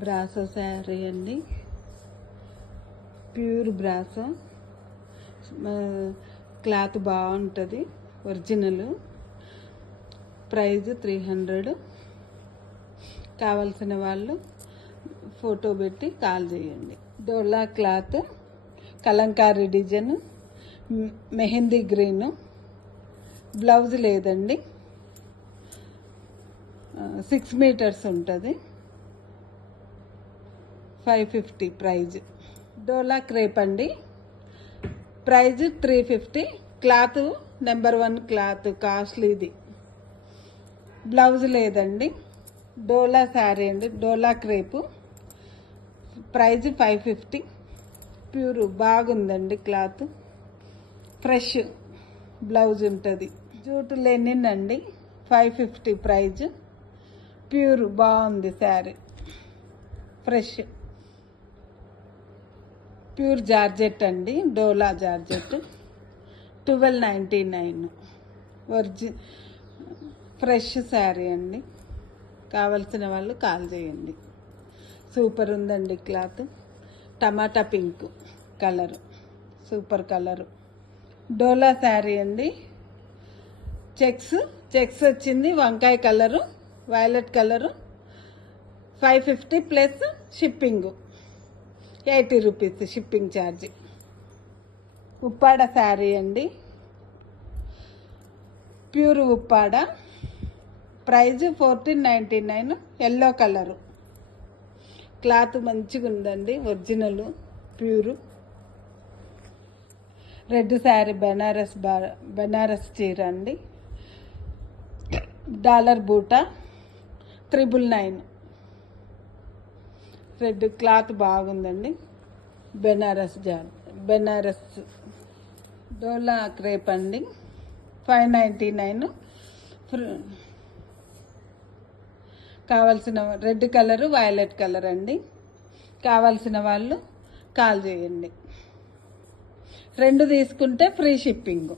Brasso sari అండి, pure brasso. Cloth బాగుంటుంది, original. Price 300. కావలసిన వాళ్ళు ఫోటో పెట్టి కాల్ చేయండి. Dola cloth, Kalamkari design, mehndi green. Blouse లేదండి, 6 మీటర్స్ ఉంటుంది. 550 ప్రైజ్. డోలా క్రేప్ అండి, ప్రైజ్ 350. క్లాత్ నెంబర్ 1 క్లాత్, కాస్ట్లీది. బ్లౌజ్ లేదండి. డోలా శారీ అండి, డోలా క్రేపు. ప్రైజ్ 550. ప్యూర్ బాగుందండి క్లాత్, ఫ్రెష్ బ్లౌజ్ ఉంటుంది. జూట్ లెనిన్ అండి, 550 ప్రైజ్. ప్యూర్ బాగుంది శారీ, ఫ్రెష్. ప్యూర్ జార్జెట్ అండి, డోలా జార్జెట్. 1299. ఫ్రెష్ శారీ అండి. కావలసిన వాళ్ళు కాల్ చేయండి. సూపర్ ఉందండి క్లాత్. టమాటా pink colour, super colour. Dola sari అండి, చెక్స్ వచ్చింది, వంకాయ కలరు, violet colour. 550 plus shipping, 80 rupees shipping charge. Uppada sari అండి, pure Uppada. Price 1499. Yellow colour. Cloth మంచిగా ఉందండి, original, pure. Red sari, Banaras చీర అండి, డాలర్ బూటా, 999. రెడ్ క్లాత్ బాగుందండి, బెనారస్ డోలా క్రేప్ అండి, 599. కావాల్సిన రెడ్ కలరు, వైలెట్ కలర్ అండి. కావాల్సిన వాళ్ళు కాల్ చేయండి. 2 తీసుకుంటే ఫ్రీ షిప్పింగ్.